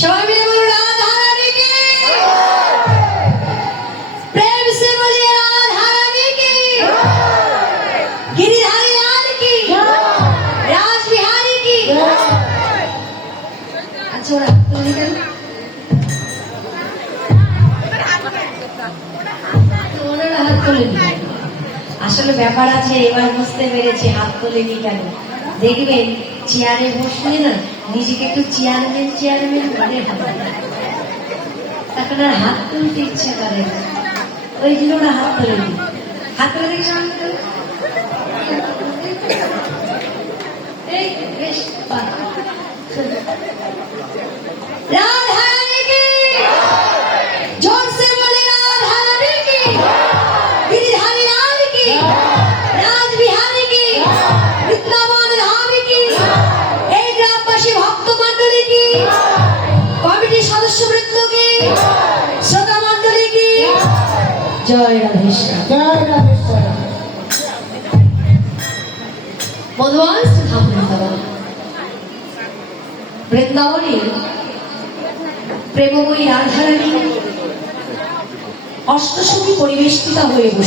সবাই মিলে বলুন রাধা রানী কি, প্রেম সে বলিए राधा रानी की, गिरिधारी लाल की, राज बिहारी की। अच्छा ওরা তো নিকাল ওনারা হাত তোলেনি। আসলে ব্যাপার আছে, এবার বুঝতে পেরেছি হাত তোলেনি কেন। দেখবেন চেয়ারে বসলে না নিজেকে একটু চেয়ারম্যান মনে হয়, তখন আর হাত তুলতে ইচ্ছে করে না, ওই জন্য ওরা হাত তোলেনি। হাত তুলে দেখি বেশ রাধা রানী কি, जोर से बोले राधा रानी की, गिरिधारी लाल की, राज बिहारी की, वृंदावन धाम की, এই গ্রামবাসী ভক্ত মণ্ডলী কি, কমিটির সদস্য বৃন্দ কি, শ্রোতা মণ্ডলী কি, জয় রাধেশ্বর, জয় রাধেশ্বর। মধুয়ান ধাম বৃন্দাবনে প্রেমময়ী রাধারানী অষ্টসখী পরিবেষ্টিতা হয়ে বসে